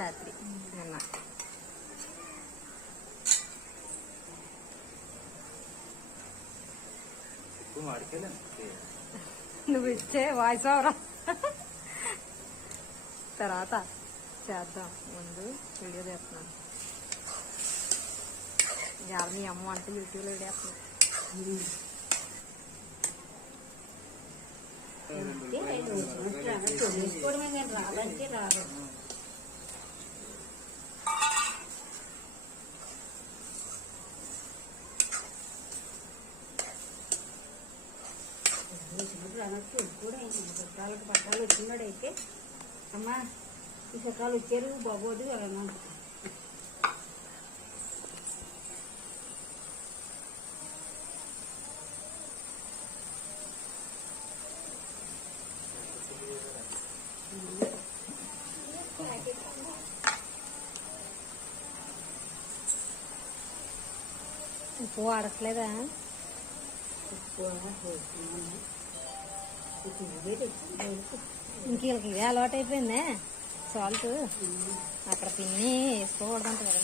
రాత్రి నిన్న నువ్వు ఇచ్చే వాయిస్ ఓవరా తర్వాత చేద్దాం. ముందు వీడియో చేస్తున్నాను. ఇవాళ మీ అమ్మ అంటే యూట్యూబ్లో వీడియో రాదంటే రాదు. అన్నట్టు కూడా చుట్టాలకు పట్టాలు వచ్చినాడైతే అమ్మా ఈ చుట్టాలు వచ్చారు బాగోదు అలా ఉప్పు వాడట్లేదా? ఉప్పు ఇంక వీళ్ళకి ఇదే అలవాటు అయిపోయిందే సాల్ట్. అక్కడ పిన్ని వేసుకోకూడదంట కదా.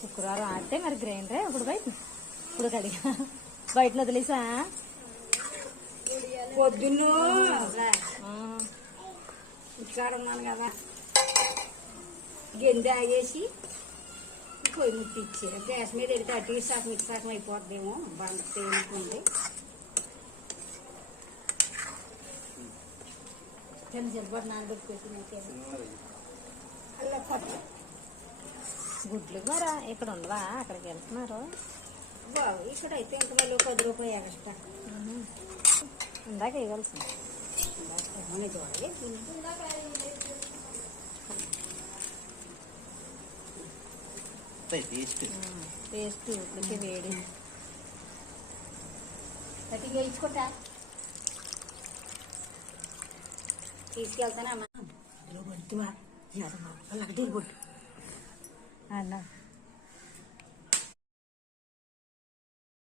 శుక్రవారం ఆడితే మరి గ్రైండరే ఇప్పుడు ఇప్పుడు కడిగా బయట వదిలేసా. పొద్దున్న ఇక్కడ ఉన్నాను కదా గింజ ఆగేసి పొయ్యి ముట్టించే గ్యాస్ మీద పెడితే అటు శాఖం ఇటు శాఖం అయిపోతుందేమో బండ తేలిపోయింది. సరిపడి నానబెట్టి అలా పట్టు గుడ్లు మరా ఇక్కడ ఉండవా? అక్కడికి వెళ్తున్నారు బాబు. ఇక్కడ అయితే ఇంకా మళ్ళీ 10 రూపాయలు ఎక్స్ట్రా ఇందాక వేయవలసింది. చూడాలి టేస్ట్ ఇప్పటికే వేడి గట్టిగా వేయించుకుంటా తీసుకెళ్తానమ్మా. అలాగే అన్న